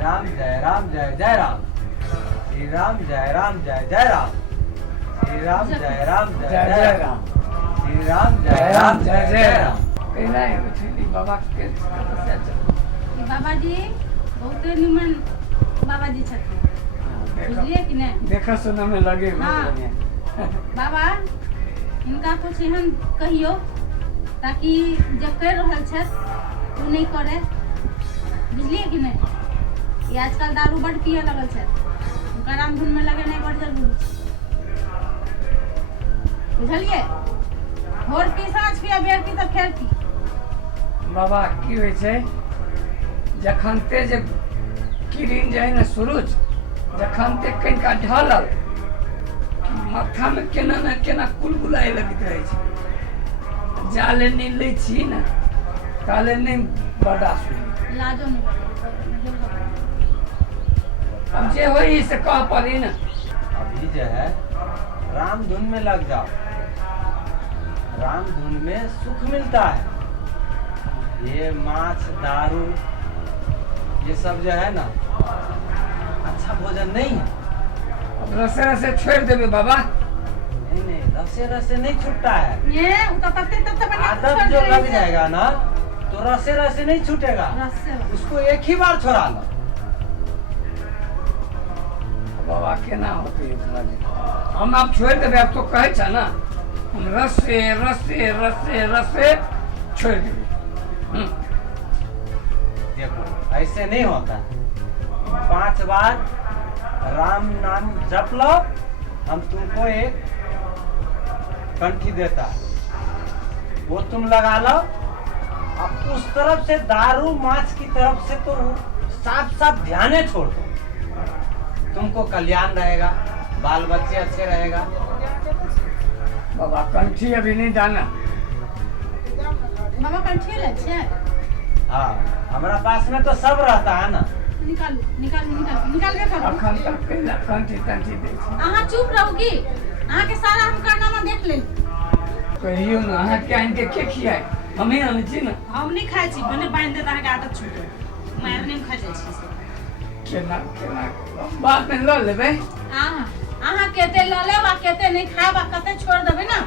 राम जय राम जय जय राम। श्री राम जय राम जय जय राम। श्री राम जय राम जय जय राम। श्री राम जय राम जय जय राम। कहना है उठली बाबा के तपस्या चल। बाबा जी बहुत निमन बाबा जी छथिन, बुझलिए कि नहीं? देखा सुना में लगे हाँ। बाबा इनका कुछ एहन कहियो ताकि जे कर रहल छथि उ नहीं करे, बुझलिए कि नहीं? ये आजकल दारू बड़ पिए लगल छथि, उनका राम धुन में लगे नहीं बड़ जरूरी छै, बुझलिए? भोर की साँझ की अबेर की तऽ फेर की बाबा की होइ छै जखन ते जे किरण जाए ना सूरज जखन ते कनिका ढलल माथा में केना न केना कुलकुलाए लगैत रहे छै, जाले नहीं लै छी ना ताले नहीं बर्दाश्त होइ। लाजो नहीं। अब जे होई से कह पड़ी ना। अभी जो है राम धुन में लग जाओ, राम धुन में सुख मिलता है। ये मांस दारू ये सब जो है ना अच्छा भोजन नहीं है। अब रसे रसे छोड़ देबे बाबा। नहीं नहीं रसे रसे नहीं छूटता है। ये तब तक आदत जो लग जाएगा ना तो रसे रसे नहीं छूटेगा, उसको एक ही बार छोड़ा लो। बाबा केना होते हम आप छोड़ देबे। अब तो कहे छ ना हम रसे रसे रसे रसे छोड़ देबे। देखो ऐसे नहीं होता है। 5 बार राम नाम जप लो, हम तुमको एक कंठी देता है, वो तुम लगा लो। अब उस तरफ से दारू मांस की तरफ से तो साफ साफ ध्यान छोड़ दो, तुमको कल्याण रहेगा, बाल बच्चे अच्छे रहेगा। बाबा कंठी अभी नहीं जाना। बाबा कंठी ले छै। हाँ हमारा पास में तो सब रहता है ना। निकालू निकालू निकालू निकाल के करू। अखन तक केना कंठी तंठी दे छै। अहाँ चुप रहूगी, अहाँ के सारा हम कारनामा देख लेली। कहियो ना अहाँ के आइन के खियाए हमें आने छी ना। हम नहीं खाए छी, बने बांध दे ताके आदत छूटे मार नहीं खा जाय छी। केना केना बात में ल लेबे। अहाँ केते ल लेब आ केते नहीं खाएब आ कते छोड़ देबै ना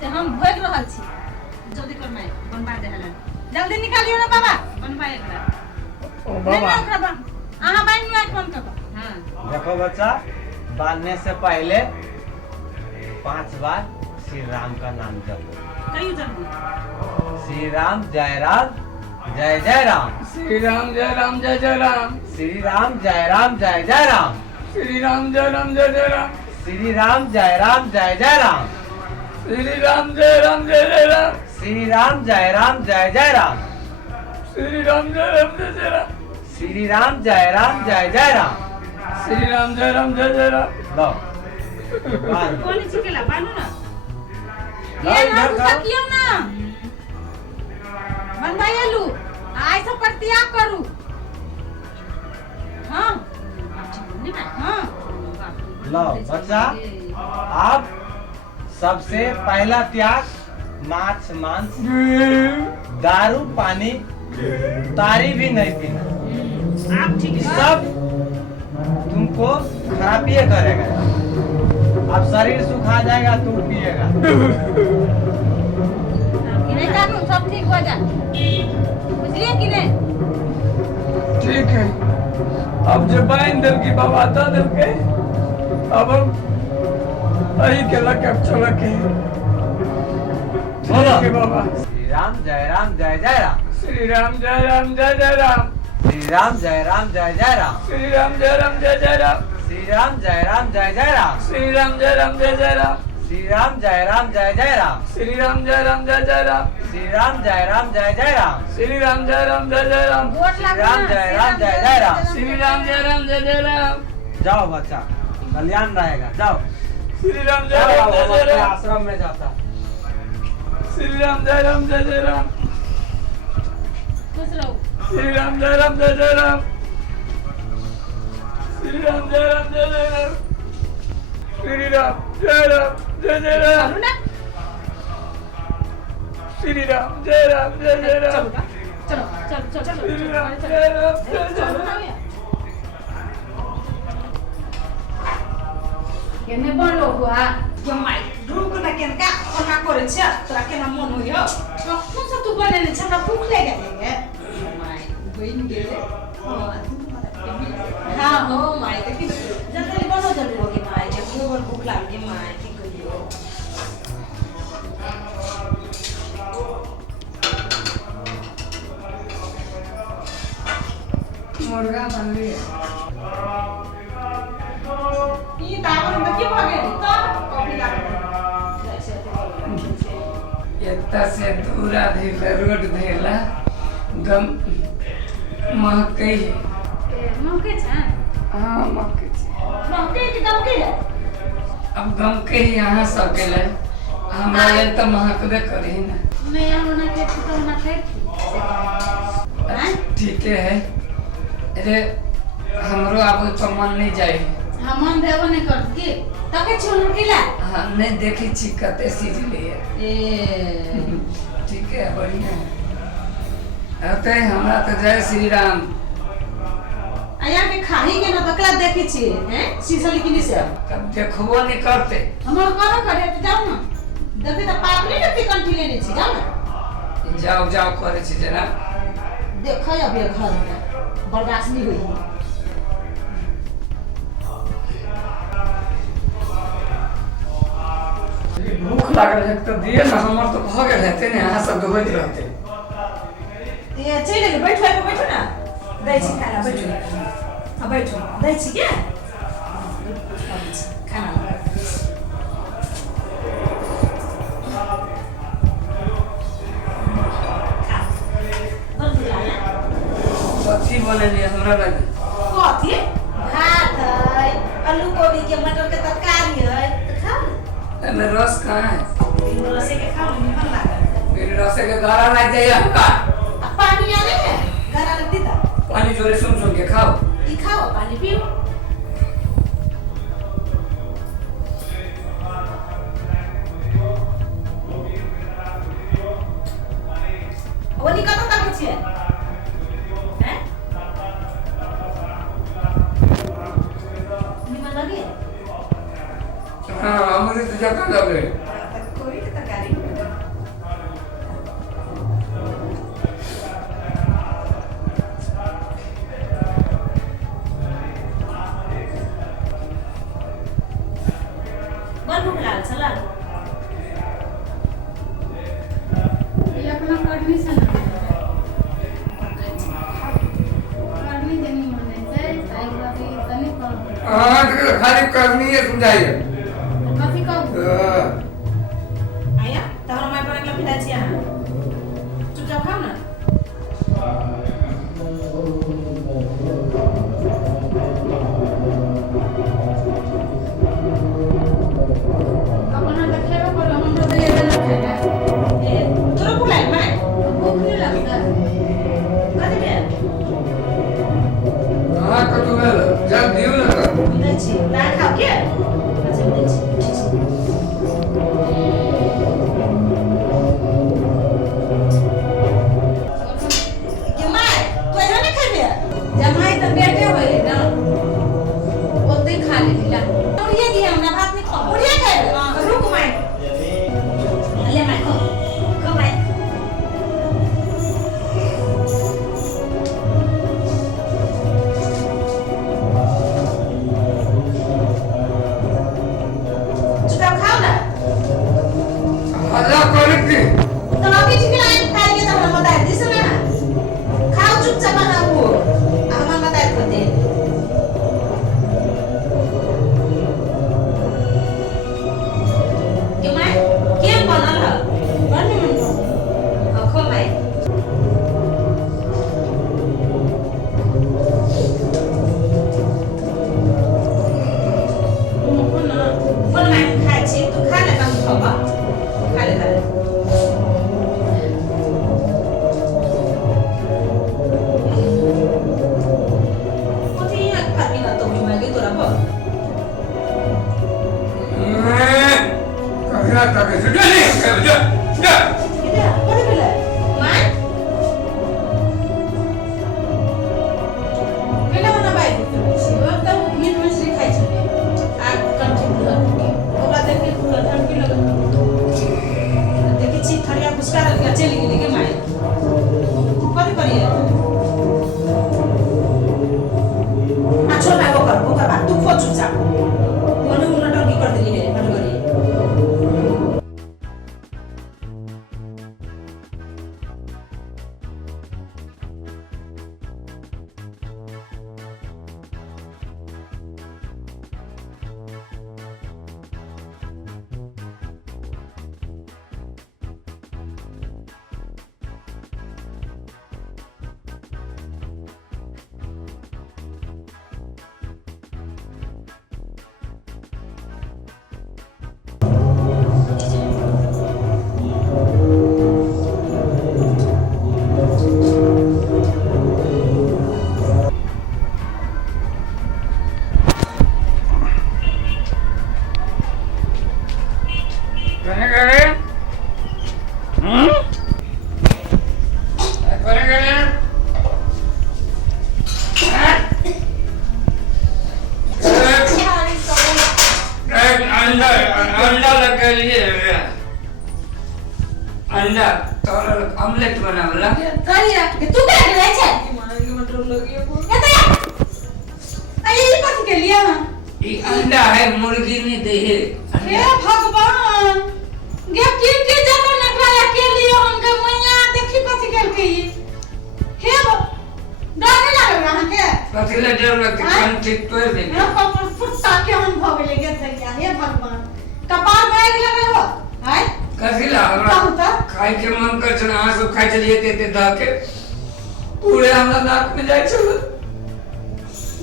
से हम भोग रहल छी। जल्दी कर मैं बनवा दे हलन। जल्दी निकालियो ना बाबा। बनवा एकरा। ओ नहीं बाबा ना ओकरा बा अहाँ बाइन में फोन कर। हां देखो बच्चा, बांधने से पहले 5 बार श्री राम का नाम जपो। कहियो जल्दी। श्री राम जय राम जय जय राम। श्री राम जय राम जय जय राम। श्री राम जय राम जय जय राम। श्री राम जय राम जय जय राम। श्री राम जय राम जय जय राम। श्री राम जय राम जय जय राम। श्री राम जय राम जय जय राम। श्री राम जय राम जय जय राम। श्री राम जय राम जय जय राम। श्री राम जय राम जय जय राम। लो बांध। कोनी चिकेला बानू ना। ये ना इधर गुस्सा करो। कियो ना। बनवाइए लू आई सब पर त्याग करू। हां नहीं ना। हां लो बच्चा, अब सबसे पहला त्याग मांस मांस दारू पानी तारी भी नहीं पीना। आप ठीक है। सब तुमको खराबिए करेगा। अब शरीर सुखा जाएगा तुम पिएगा। नहीं कानू सब ठीक हो जाए, बुझलिए कि नहीं? ठीक है। अब जो बाइन दिल की बाबा था दिल के अब हम अही के लके अब चला के बोलो। के बाबा। श्री राम जय राम जय जय राम। श्री राम जय राम जय जय राम। श्री राम जय राम जय जय राम। श्री राम जय राम जय जय राम। श्री राम जय राम जय जय राम। श्री राम जय राम जय जय राम। श्री राम जय राम जय जय राम। श्री राम जय राम जय जय राम। श्री राम जय राम जय जय राम। श्री राम जय राम जय जय राम। वोट श्री लागू राम ना, जय राम जय जय राम। श्री राम जय राम जय जय राम। जाओ बच्चा, कल्याण रहेगा। जाओ श्री राम जय जाओ, राम जय हम जय अपने राम। आश्रम में जाता। श्री राम जय राम जय जय राम। खुश रहो। श्री राम जय राम जय जय राम। श्री राम जय राम जय जय राम। श्री राम जय राम जय जय राम। चलो ना श्री राम जय राम जय जय राम। चलो चलो चलो चलो श्री राम जय राम जय जय चलो राम। ना केने बनलो हुआ के माय रुक ना केनका कोना करे छ तोरा केना मन होइयो कखन से तू बनेने छ हमरा भूख लाग गेलै माय बइन गेले हां हो माय देखि जल्दी बनो जल्दी होगी माय के गोबर भूख लाग के माय की करियो मुर्गा बनली ई दावन में की भागे तो कॉफी लाग एता से दूरा धैला रोड धैला गम महकै मौके छ हाँ महकै छै मौके के दम के अब गम के यहाँ सकेले हमरा लेल तो महकबे करी ना मैं होना के तो ना खाई ठीक है अरे हमरो अब तो मन नहीं जाए हम मन देबो नहीं कर के तके छोड़ केला हम नहीं देखी छी कते सीज लिए ए ठीक है बढ़िया अते हमरा तो जय श्री राम आया के खाही के ना बकला देखि छी हैं सीसली किनी से कब देखबो नहीं करते हमर करो करे तो जाओ ना देखे तो पाप नहीं ना कंठी लेने छी जाओ ना जाओ जाओ करे छी जना देखो अभी घर में बर्दाश्त नहीं हुई भूख लागल है तो दिए ना हमर तो भ गेल हेते ने यहाँ सब होइत रहते ये चले के बैठो ना दै छी खाना बैठो अब बैठो दै छी क्या खाना कथी बनेली हमरा लगे कथी भात है आलू कोबी के मटर के तरकारी है तो खाओ एमे रस कहाँ है रसे के खाओ निमन लागल मेरे रस के गारा लग जाए हमका पानी आने है गरा लगती था पानी जोरे सुन सुन के खाओ ई खाओ पानी पियो ओनी कत तक छै हैं निमन लगे हाँ हमरे तो जका लगे कोई के तरकारी बड़ भूख लागल छला ये अपना करनी से ना करनी जनी मने से साई बाती तनी कर हाँ तो खाली करनी है समझाइए कथी कहू आया तहरा माय पर एकला पिता छी अहाँ चुपचाप खाओ ना अपना देखेबे पर हम तो ये ना खाएगा ए तोरा बुलाए माय भूख नहीं लगता कथी के हाँ कतु में जब दियो ना कर दै छी ला खाओ के अच्छा दै छी के माय तू एना नहीं खाबे जमाई तो बेटे होए ना ओते खा लेला उड़िए दिए हमरा भात नहीं खाओ उड़िए खाबे रुक माय ले माय खो माय चुपचाप खाओ ना हल्ला करे की तो अभी ठीक है खाए के तो हम बता दिस ना खाओ चुपचाप ना वो हम बता देते के माय के बनल है बन मन खो माय बोल माय खाए छी तू खा ले हम खाबा खा ले खा ले कथी यहाँ खाबी ना तो मैं के तोरा पर कहिया तक जुटे नहीं कर जा जा किधर कथी भेलै माय केना बना बाई छी ओ त मीट मछली खाइ छी आ कंठी के लिए अंडा और ऑमलेट बनावला करिया के तू क्या करे छे मारे मटर लगी को ये तो अरे ये कथि के लिए हां ये अंडा है मुर्गी नहीं दे है हे भगवान गे के जब नखरा के लिए हम के मैया देखी कथि के ये हे डर नहीं लग रहा के पतिला डर लगती कान ठीक तो है मेरा कपाल फुटता के हम भगे लगे दैया हे भगवान कपाल बैग लगे हो हाय कसिला कहू तो खाए के मन कर छना आंसू खाई चलिए ते दा के पूरे हमरा नाक में जाय छल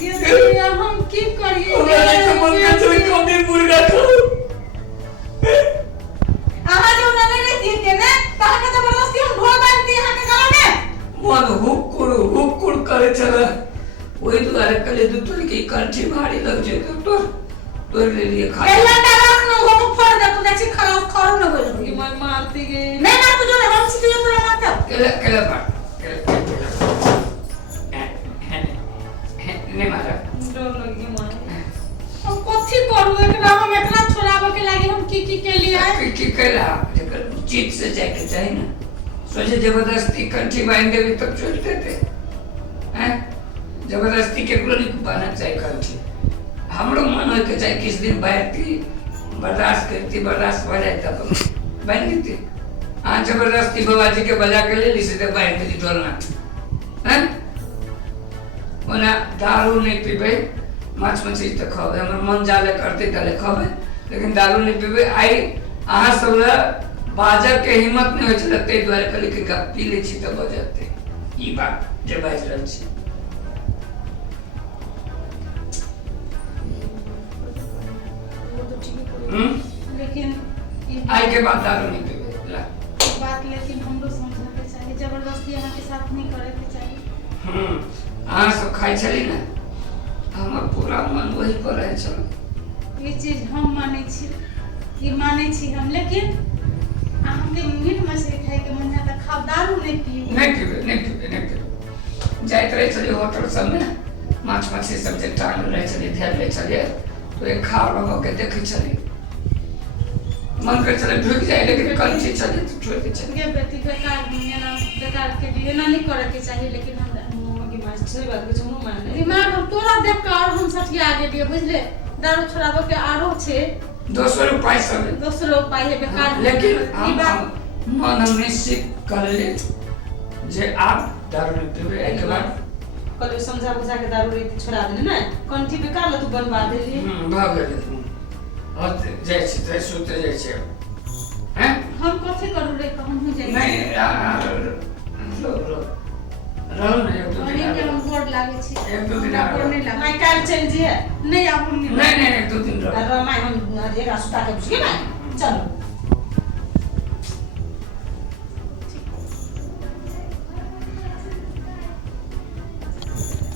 गे दैया हम की करिए पूरे के मन कर छल कम दिन मुर्गा खाओ आहा जो नहीं रहती के ना ताहा के जबरदस्ती हम ढोल बांधती यहां के गला में मन हुकुर करे छल वही दुआरे कले दू तो की कंठी भारी लग जे तो ले लिए खा एला डालक न हो तो फोड़ दे तू देखी खराब खरो न गयो कि मैं मारती गई नहीं ना तुझे हम सीधे तो मारता केले बात नहीं मारा डर लगी मारे हम कथि करू एकरा हम एकरा छोड़ाबे के लागि हम की के लिए आए की कहला जेकर जीत से जाके चाहिए ना सोचे जबरदस्ती कंठी बांध देवी तब छोड़ देते हैं जबरदस्ती के कुल नहीं बांधना चाहिए कंठी हमरो मन हो के चाहे किस दिन बैठती बर्दाश्त हो जाए तब बांध देती हाँ जबरदस्ती बाबा जी के बजा के ले ली सीधे बांध देती ढोलना हैं ओना दारू नहीं पीबे माछ मछली तो खावे हमर मन जाले करते तले खावे लेकिन दारू नहीं पीबे आई अहाँ सब बाजर के हिम्मत नहीं होय छले तै द्वारे कहली कि गप पी ले छी त बजते ई बात जे बाज रहल छी वो तो ठीक है लेकिन ये आई के बाद दारू नहीं पीबे ला बात लेकिन हमरो समझ के चाहिए जबरदस्ती यहां के साथ नहीं करे के चाहिए अहाँ सब खाई छली ना हमर पूरा मन वही पर रहे छल ये चीज हम माने छी ये माने छी हम लेकिन हमके मीट मछली खाए के मन त खाव दारू नहीं पीऊ नहीं पीबे जाइत रहे छली होटल सब में माछ मछली सब जे टांग रहे छली धेर रहे छली तो एक खा रहो के देखे छली मन कर चले ढुक जाए लेकिन कंठी चले तो छोड़ के चले के बेटी बेकार दुनिया ना बेकार के लिए ना नहीं करे के चाहिए लेकिन हम की मार सही बात कुछ हम माने दिमाग हम तोरा देख के और हम सठिया गेलिए बुझले दारू छोड़ाबो के आरो छे 200 रुपए सब दूसरो उपाय है बेकार लेकिन ई हम बात मन निश्चित कर ले जे आप दारू नहीं पीबे एक बार कल समझा बुझा के दारू रे छोड़ा देने ना कंठी बेकार ल तू बनवा देली भाग गए और जाय छी तो सुते जाय छी हैं हम कथि करू रे कहूं हो जाए नहीं लो रहल नहीं एक दो अरे के दिन हम गोड़ लागे छी एक दो दिन गोड़ नहीं लागे मैं काल चल जी है नहीं आप हम नहीं एक दो दिन रहो और मैं हम एक सुता के पूछ के ना चलो